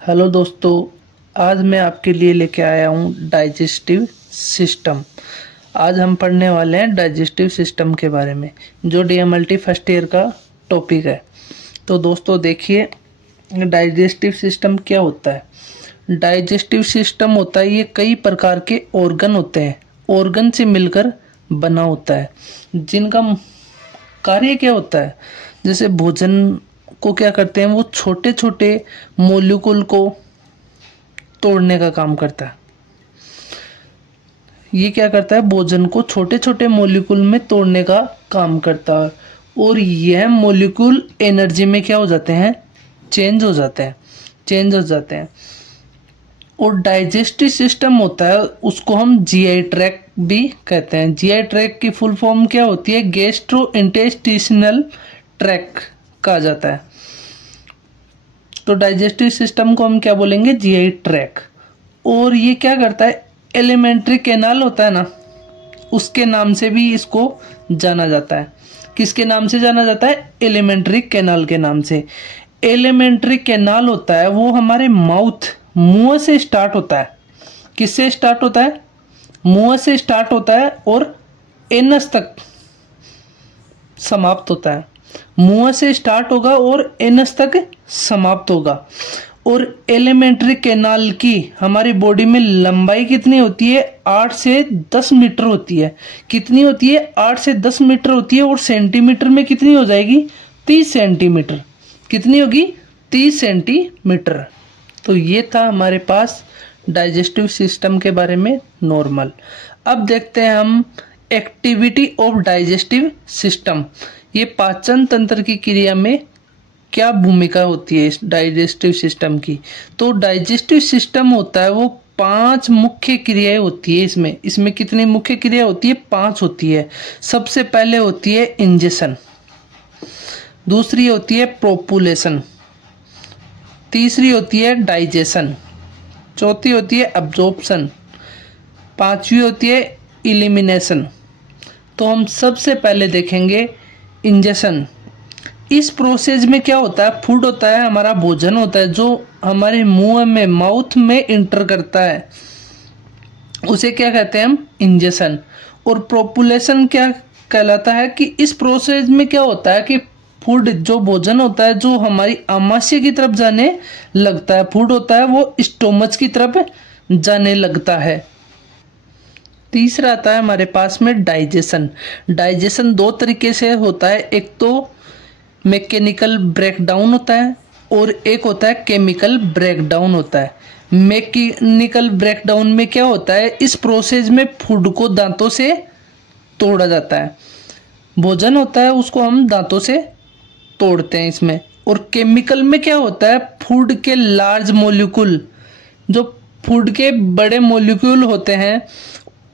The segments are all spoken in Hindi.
हेलो दोस्तों, आज मैं आपके लिए लेके आया हूँ डाइजेस्टिव सिस्टम। आज हम पढ़ने वाले हैं डाइजेस्टिव सिस्टम के बारे में, जो डीएमएलटी फर्स्ट ईयर का टॉपिक है। तो दोस्तों देखिए, डाइजेस्टिव सिस्टम क्या होता है। डाइजेस्टिव सिस्टम होता है, ये कई प्रकार के ऑर्गन होते हैं, ऑर्गन से मिलकर बना होता है, जिनका कार्य क्या होता है। जैसे भोजन को क्या करते हैं, वो छोटे छोटे मॉलिक्यूल को तोड़ने का काम करता है। ये क्या करता है, भोजन को छोटे छोटे मॉलिक्यूल में तोड़ने का काम करता है, और यह मॉलिक्यूल एनर्जी में क्या हो जाते हैं, चेंज हो जाते हैं। और डाइजेस्टिव सिस्टम होता है, उसको हम जीआई ट्रैक्ट भी कहते हैं। जीआई ट्रैक्ट की फुल फॉर्म क्या होती है, गैस्ट्रो इंटेस्टिनल ट्रैक्ट कहा जाता है। तो डाइजेस्टिव सिस्टम को हम क्या बोलेंगे, जीआई ट्रैक्ट। और ये क्या करता है, एलिमेंट्री कैनाल होता है ना, उसके नाम से भी इसको जाना जाता है। किसके नाम से जाना जाता है, एलिमेंट्री कैनाल के नाम से। एलिमेंट्री कैनाल होता है वो हमारे मुंह से स्टार्ट होता है। किससे स्टार्ट होता है, मुंह से स्टार्ट होता है और एनस तक समाप्त होता है। मुंह से स्टार्ट होगा और एनस तक समाप्त होगा। और एलिमेंट्री कैनाल की हमारी बॉडी में लंबाई कितनी होती है, 8 से 10 मीटर होती है। कितनी होती है, 8 से 10 मीटर होती है। और सेंटीमीटर में कितनी हो जाएगी, 30 सेंटीमीटर। कितनी होगी, 30 सेंटीमीटर। तो ये था हमारे पास डाइजेस्टिव सिस्टम के बारे में नॉर्मल। अब देखते हैं हम एक्टिविटी ऑफ डाइजेस्टिव सिस्टम। ये पाचन तंत्र की क्रिया में क्या भूमिका होती है इस डाइजेस्टिव सिस्टम की। तो डाइजेस्टिव सिस्टम होता है वो 5 मुख्य क्रियाएं होती है इसमें कितनी मुख्य क्रिया होती है, 5 होती है। सबसे पहले होती है इंजेशन, दूसरी होती है प्रोपुलेशन, तीसरी होती है डाइजेशन, चौथी होती है अब्जॉर्प्शन, 5वीं होती है इलिमिनेशन। तो हम सबसे पहले देखेंगे इंजेशन। इस प्रोसेस में क्या होता है, फूड होता है, हमारा भोजन होता है, जो हमारे मुंह में, माउथ में इंटर करता है, उसे क्या कहते हैं हम, इंजेशन। और प्रोपुलेशन क्या कहलाता है कि इस प्रोसेस में क्या होता है कि फूड, जो भोजन होता है, जो हमारी आमाशय की तरफ जाने लगता है, फूड होता है वो स्टोमच की तरफ जाने लगता है। तीसरा आता है हमारे पास में डाइजेशन। डाइजेशन 2 तरीके से होता है, एक तो मैकेनिकल ब्रेकडाउन होता है और एक होता है केमिकल ब्रेकडाउन होता है। मैकेनिकल ब्रेकडाउन में क्या होता है, इस प्रोसेस में फूड को दांतों से तोड़ा जाता है। भोजन होता है उसको हम दांतों से तोड़ते हैं इसमें। और केमिकल में क्या होता है, फूड के लार्ज मॉलिक्यूल, जो फूड के बड़े मॉलिक्यूल होते हैं,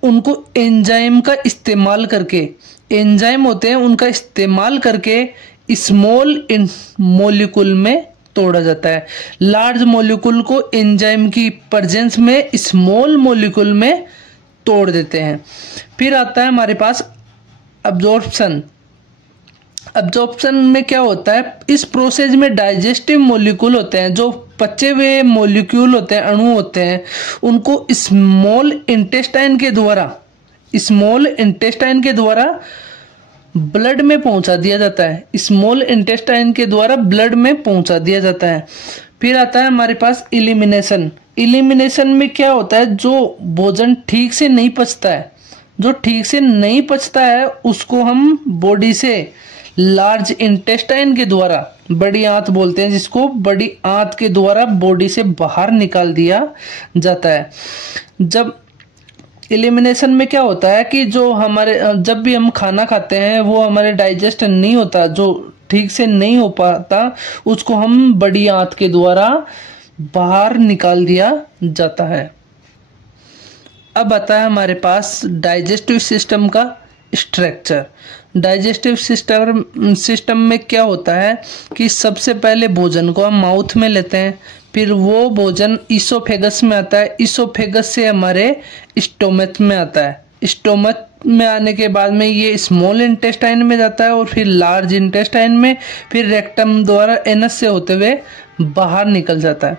उनको एंजाइम का इस्तेमाल करके, एंजाइम होते हैं उनका इस्तेमाल करके स्मॉल मॉलिक्यूल में तोड़ा जाता है। लार्ज मॉलिक्यूल को एंजाइम की प्रेजेंस में स्मॉल मॉलिक्यूल में तोड़ देते हैं। फिर आता है हमारे पास अब्जॉर्प्शन। अब्जॉर्प्शन में क्या होता है, इस प्रोसेस में डाइजेस्टिव मॉलिक्यूल होते हैं, जो पचे हुए मॉलिक्यूल होते हैं, अणु होते हैं, उनको स्मॉल इंटेस्टाइन के द्वारा ब्लड में पहुंचा दिया जाता है। स्मॉल इंटेस्टाइन के द्वारा ब्लड में पहुंचा दिया जाता है। फिर आता है हमारे पास इलिमिनेशन। इलिमिनेशन में क्या होता है, जो भोजन ठीक से नहीं पचता है, उसको हम बॉडी से लार्ज इंटेस्टाइन के द्वारा, बड़ी आंत बोलते हैं जिसको, बड़ी आंत के द्वारा बॉडी से बाहर निकाल दिया जाता है। जब एलिमिनेशन में क्या होता है कि जो हमारे, जब भी हम खाना खाते हैं वो हमारे डाइजेस्ट नहीं होता, जो ठीक से नहीं हो पाता, उसको हम बड़ी आंत के द्वारा बाहर निकाल दिया जाता है। अब आता है हमारे पास डाइजेस्टिव सिस्टम का स्ट्रक्चर। डाइजेस्टिव सिस्टम में क्या होता है कि सबसे पहले भोजन को हम माउथ में लेते हैं, फिर वो भोजन ईसोफेगस में आता है, ईसोफेगस से हमारे स्टोमच में आता है, स्टोमच में आने के बाद में ये स्मॉल इंटेस्टाइन में जाता है और फिर लार्ज इंटेस्टाइन में, फिर रेक्टम द्वारा एनस से होते हुए बाहर निकल जाता है।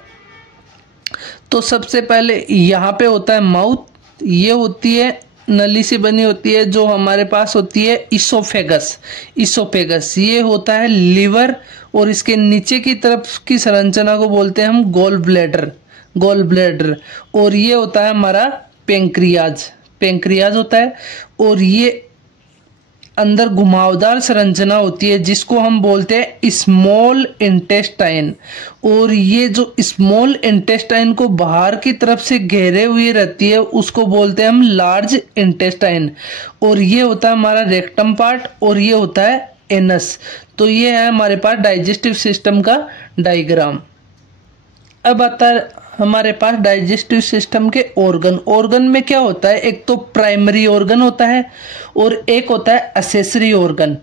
तो सबसे पहले यहाँ पे होता है माउथ, ये होती है नली से बनी होती है जो हमारे पास होती है इसोफेगस। इसोफेगस ये होता है लीवर, और इसके नीचे की तरफ की संरचना को बोलते हैं हम गोल ब्लैडर, गोल ब्लैडर। और ये होता है हमारा पेंक्रियाज, पेंक्रियाज होता है। और ये अंदर घुमावदार संरचना होती है जिसको हम बोलते हैं स्मॉल इंटेस्टाइन। और ये जो स्मॉल इंटेस्टाइन को बाहर की तरफ से घेरे हुए रहती है उसको बोलते हैं हम लार्ज इंटेस्टाइन। और ये होता है हमारा रेक्टम पार्ट, और ये होता है एनस। तो ये है हमारे पास डाइजेस्टिव सिस्टम का डायग्राम। अब आता है हमारे पास डाइजेस्टिव सिस्टम के ऑर्गन। ऑर्गन में क्या होता है, एक तो प्राइमरी ऑर्गन होता है और एक होता है असेसरी ऑर्गन।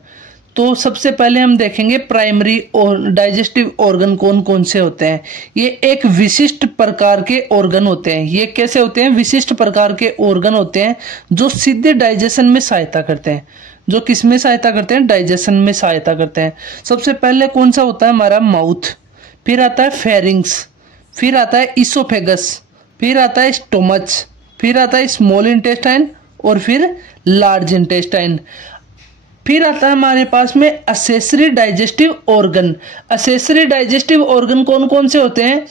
तो सबसे पहले हम देखेंगे प्राइमरी और डाइजेस्टिव ऑर्गन कौन कौन से होते हैं। ये एक विशिष्ट प्रकार के ऑर्गन होते हैं। ये कैसे होते हैं, विशिष्ट प्रकार के ऑर्गन होते हैं जो सीधे डाइजेशन में सहायता करते हैं। जो किस में सहायता करते हैं, डाइजेशन में सहायता करते हैं। सबसे पहले कौन सा होता है हमारा माउथ, फिर आता है फेरिंग्स, फिर आता है इसोफेगस, फिर आता है स्टोमच, फिर आता है स्मॉल इंटेस्टाइन, और फिर लार्ज इंटेस्टाइन। फिर आता है हमारे पास में accessory digestive organ. Accessory digestive organ कौन कौन से होते हैं,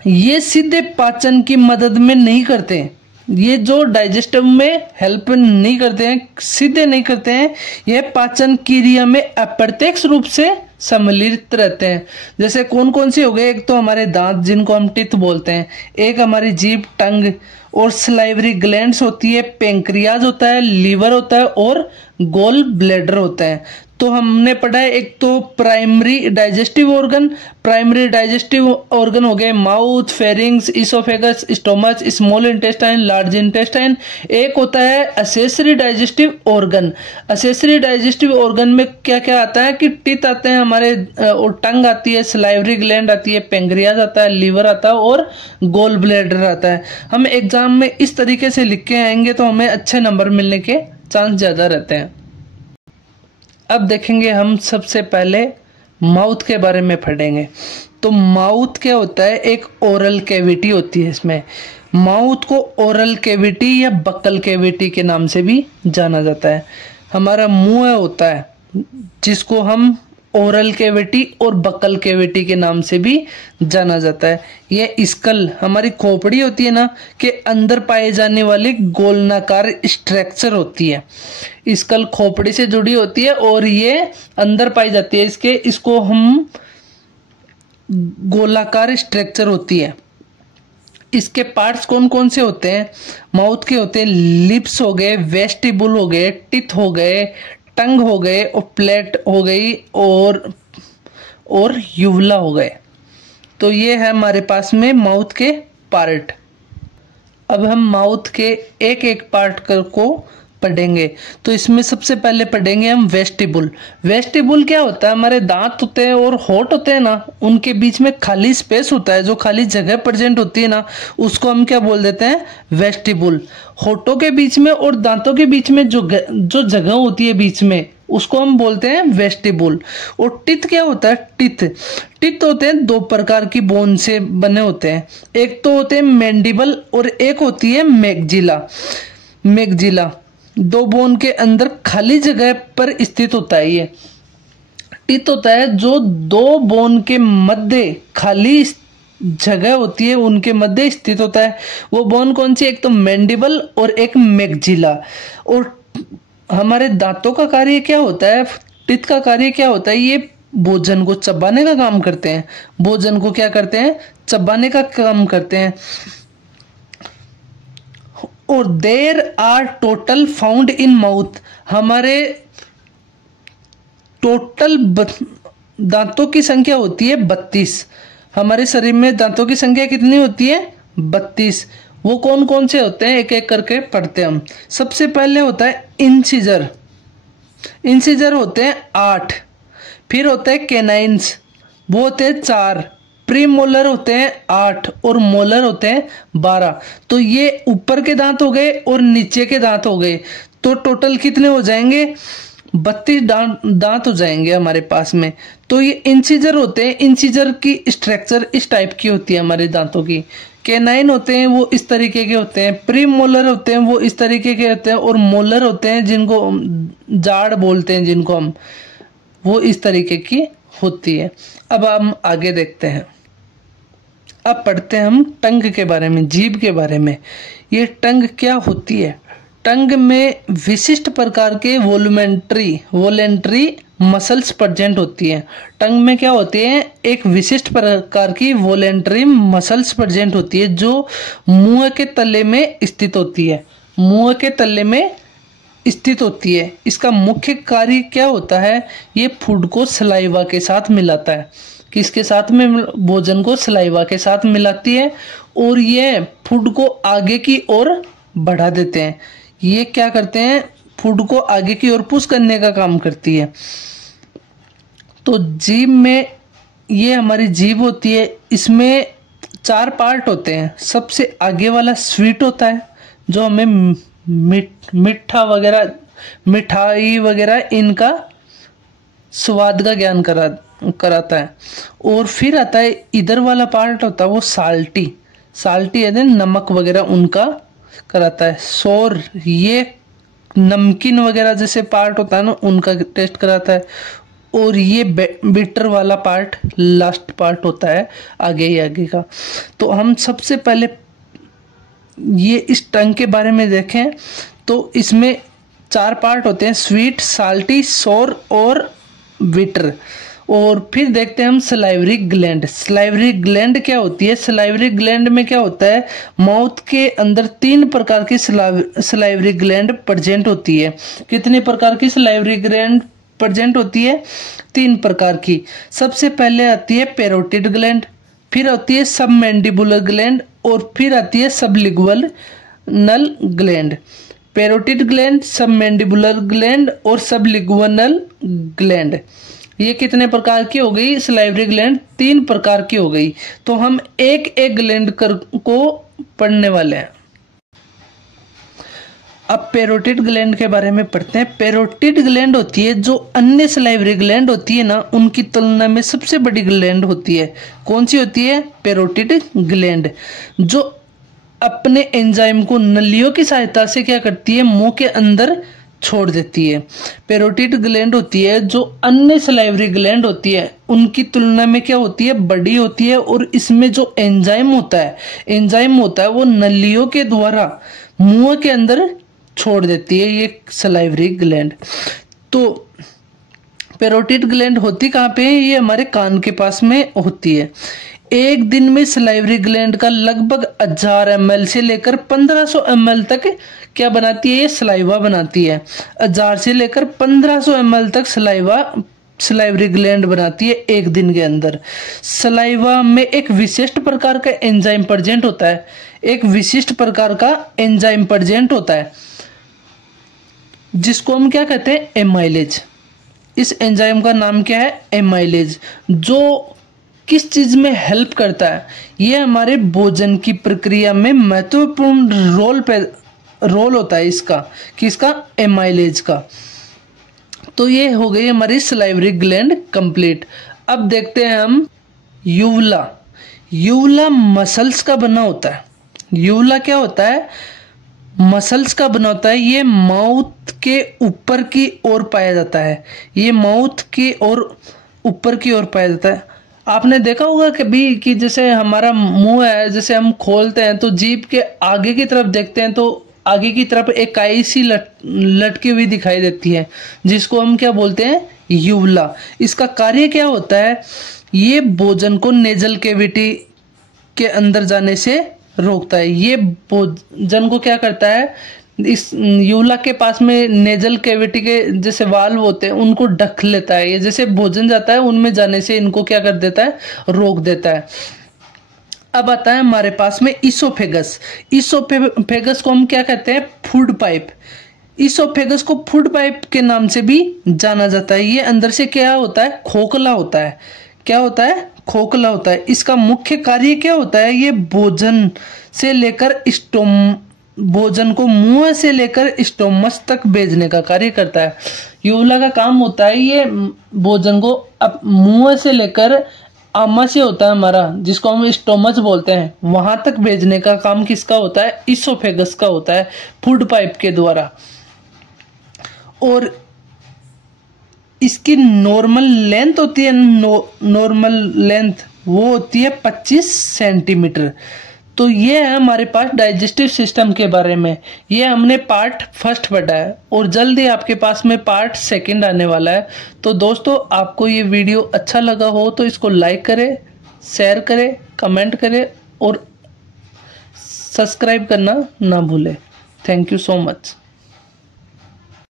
ये सीधे पाचन की मदद में नहीं करते, ये जो डाइजेस्टिव में हेल्प नहीं करते हैं, सीधे नहीं करते हैं, यह पाचन क्रिया में अप्रत्यक्ष रूप से सम्मिलित रहते हैं। जैसे कौन कौन से हो गए, एक तो हमारे दांत जिनको हम टीथ बोलते हैं, एक हमारी जीभ टंग, और सलाइवरी ग्लैंड्स होती है, पेंक्रियाज होता है, लीवर होता है, और गोल ब्लैडर होता है। तो हमने पढ़ा है एक तो primary digestive organ. Primary digestive organ हो गए mouth, pharynx, oesophagus, stomach, small intestine, large intestine. एक होता है accessory digestive organ. Accessory digestive organ में क्या क्या आता है कि टीथ आते हैं हमारे, और टंग आती है, सलाइवरी ग्लैंड आती है, पेंक्रियाज आता है, लीवर आता है, और गोल ब्लैडर आता है। हम एग्जाम में इस तरीके से लिख के आएंगे तो हमें अच्छे नंबर मिलने के चांस ज्यादा रहते हैं। अब देखेंगे हम सबसे पहले माउथ के बारे में पढ़ेंगे। तो माउथ क्या होता है, एक ओरल कैविटी होती है इसमें। माउथ को ओरल कैविटी या बक्कल कैविटी के नाम से भी जाना जाता है। हमारा मुंह होता है जिसको हम ओरल कैविटी और बक्कल कैविटी के नाम से भी जाना जाता है। ये स्कल हमारी खोपड़ी होती है ना, के अंदर पाए जाने वाली गोलनाकार स्ट्रक्चर होती है। स्कल खोपड़ी से जुड़ी होती है और ये अंदर पाई जाती है, इसको हम गोलाकार स्ट्रक्चर होती है। इसके पार्ट्स कौन कौन से होते हैं, माउथ के होते हैं लिप्स हो गए, वेस्टिबुल हो गए, टिथ हो गए, टंग हो गए, और प्लेट हो गई, और यूवला हो गए। तो ये है हमारे पास में माउथ के पार्ट। अब हम माउथ के एक एक पार्ट को पढ़ेंगे। तो इसमें सबसे पहले पढ़ेंगे हम वेस्टिबुल। वेस्टिबुल क्या होता है, हमारे दांत होते हैं और होठ होते हैं ना, उनके बीच में खाली स्पेस होता है, जो खाली जगह प्रेजेंट होती है ना, उसको हम क्या बोल देते हैं, वेस्टिबुल। होठों के बीच में और दांतों के बीच में जो जगह होती है बीच में, उसको हम बोलते हैं वेस्टिबुल। और टिथ क्या होता है, टिथ होते हैं दो प्रकार की बोन से बने होते हैं। एक तो होते हैं मैंडिबल और एक होती है मैग्जिला। दो बोन के अंदर खाली जगह पर स्थित होता है ये टिथ होता है, जो दो बोन के मध्य खाली जगह होती है उनके मध्य स्थित होता है। वो बोन कौन सी, एक तो मैंडिबल और एक मैग्जिला। और हमारे दांतों का कार्य क्या होता है, टिथ का कार्य क्या होता है, ये भोजन को चबाने का काम करते हैं। भोजन को क्या करते हैं, चबाने का काम करते हैं। और there are total found in mouth, हमारे टोटल दांतों की संख्या होती है 32। हमारे शरीर में दांतों की संख्या कितनी होती है, 32। वो कौन कौन से होते हैं, एक एक करके पढ़ते हैं हम। सबसे पहले होता है इंसिजर होते हैं 8। फिर होते हैं कैनाइन्स, वो होते हैं 4। प्रीमोलर होते हैं 8 और मोलर होते हैं 12। तो ये ऊपर के दांत हो गए और नीचे के दांत हो गए। तो टोटल कितने हो जाएंगे, 32 दांत हो जाएंगे हमारे पास में। तो ये इंसिजर होते हैं, इंसिजर की स्ट्रक्चर इस टाइप की होती है हमारे दांतों की। कैनाइन होते हैं वो इस तरीके के होते हैं, प्री मोलर होते हैं वो इस तरीके के होते हैं, और मोलर होते हैं जिनको जाड़ बोलते हैं जिनको हम, वो इस तरीके की होती है। अब हम आगे देखते हैं। अब पढ़ते हैं हम टंग के बारे में, जीभ के बारे में। ये टंग क्या होती है? टंग में विशिष्ट प्रकार के वोलेंट्री मसल्स प्रेजेंट होती है। टंग में क्या होती है? एक विशिष्ट प्रकार की वोलेंट्री मसल्स प्रेजेंट होती है जो मुंह के तले में स्थित होती है, मुंह के तले में स्थित होती है। इसका मुख्य कार्य क्या होता है? ये फूड को सलाइवा के साथ मिलाता है। किसके साथ में? भोजन को सलाइवा के साथ मिलाती है, और ये फूड को आगे की ओर बढ़ा देते हैं। ये क्या करते हैं? फूड को आगे की ओर पुश करने का काम करती है। तो जीभ में, ये हमारी जीभ होती है, इसमें 4 पार्ट होते हैं। सबसे आगे वाला स्वीट होता है जो हमें मिठा वगैरह, मिठाई वगैरह इनका स्वाद का ज्ञान कराता है। और फिर आता है इधर वाला पार्ट होता है वो साल्टी यानी नमक वगैरह उनका कराता है। सोर, ये नमकीन वगैरह जैसे पार्ट होता है ना, उनका टेस्ट कराता है। और ये बिटर वाला पार्ट लास्ट पार्ट होता है आगे का। तो हम सबसे पहले ये इस टंग के बारे में देखें तो इसमें 4 पार्ट होते हैं, स्वीट, साल्टी, सोर और बिटर। और फिर देखते हैं हम सलाइवरी ग्लैंड। सलाइवरी ग्लैंड क्या होती है? सलाइवरी ग्लैंड में क्या होता है? माउथ के अंदर 3 प्रकार की सलाइवरी ग्लैंड प्रेजेंट होती है। कितने प्रकार की सलाइवरी ग्लैंड प्रेजेंट होती है? 3 प्रकार की। सबसे पहले आती है पैरोटिड ग्लैंड, फिर आती है सबमैंडिबुलर ग्लैंड, और फिर आती है sublingual gland. Parotid gland, submandibular gland और सबलिंगुअल ग्लैंड, ये कितने प्रकार की हो गई? सलाइवरी ग्लैंड 3 प्रकार की हो गई। तो हम एक एक ग्लैंड को पढ़ने वाले हैं। अब पैरोटिड ग्लैंड के बारे में पढ़ते हैं। पैरोटिड ग्लैंड होती है जो अन्य सलाइवरी ग्लैंड होती है ना, उनकी तुलना में सबसे बड़ी ग्लैंड होती है। कौन सी होती है? पैरोटिड ग्लैंड, जो अपने एंजाइम को नलियों की सहायता से क्या करती है? मुंह के अंदर छोड़ देती है। पैरोटिड ग्लैंड होती है जो अन्य सलाइवरी ग्लैंड होती है उनकी तुलना में क्या होती है? बड़ी होती है। और इसमें जो एंजाइम होता है वो नलियों के द्वारा मुंह के अंदर छोड़ देती है ये सलाइवरी ग्लैंड। तो पैरोटिड ग्लैंड होती कहाँ पे है? ये हमारे कान के पास में होती है। एक दिन में सलाइवरी ग्लैंड का लगभग 1000 ml से लेकर 1500 ml तक क्या बनाती है? ये सलाइवा बनाती है। 1000 से लेकर 1500 ml तक सलाइवरी ग्लैंड बनाती है एक दिन के अंदर। सलाइवा में एक विशिष्ट प्रकार का एंजाइम प्रेजेंट होता है, जिसको हम क्या कहते हैं? एमाइलेज। इस एंजाइम का नाम क्या है? एमाइलेज। जो किस चीज में हेल्प करता है? ये हमारे भोजन की प्रक्रिया में महत्वपूर्ण रोल होता है इसका। किसका? एमाइलेज का। तो ये हो गई हमारी सलाइवरी ग्लैंड कंप्लीट। अब देखते हैं हम यूवला। यूवला मसल्स का बना होता है। यूवला क्या होता है? मसल्स का बना होता है। ये माउथ के ऊपर की ओर पाया जाता है। ये माउथ की ओर ऊपर की ओर पाया जाता है। आपने देखा होगा कभी कि जैसे हमारा मुंह है, जैसे हम खोलते हैं तो जीभ के आगे की तरफ देखते हैं तो आगे की तरफ एक काई सी लटकी हुई दिखाई देती है, जिसको हम क्या बोलते हैं? यूवला। इसका कार्य क्या होता है? ये भोजन को नेजल कैविटी के अंदर जाने से रोकता है। ये भोजन को क्या करता है? इस यूवला के पास में नेजल कैविटी के जैसे वाल्व होते हैं उनको ढक लेता है। ये जैसे भोजन जाता है उनमें जाने से इनको क्या कर देता है? रोक देता है। अब आता है हमारे पास में इसोफेगस। इसोफेगस को हम क्या कहते हैं? Food pipe. इसोफेगस को फूड पाइप के नाम से भी जाना जाता है। ये अंदर से क्या होता है? खोखला होता है। क्या होता है? खोखला होता है। इसका मुख्य कार्य क्या होता है? ये भोजन को मुंह से लेकर स्टोमस तक भेजने का कार्य करता है। यूवला का काम होता है ये भोजन को अब मुंह से लेकर आमाशय होता है हमारा, जिसको हम स्टोमच बोलते हैं, वहां तक भेजने का काम किसका होता है? इसोफेगस का होता है, फूड पाइप के द्वारा। और इसकी नॉर्मल लेंथ होती है, नॉर्मल लेंथ वो होती है 25 सेंटीमीटर। तो ये है हमारे पास डाइजेस्टिव सिस्टम के बारे में। ये हमने पार्ट फर्स्ट पढ़ा है और जल्दी आपके पास में पार्ट सेकंड आने वाला है। तो दोस्तों, आपको ये वीडियो अच्छा लगा हो तो इसको लाइक करें, शेयर करें, कमेंट करें और सब्सक्राइब करना ना भूलें। Thank you so much.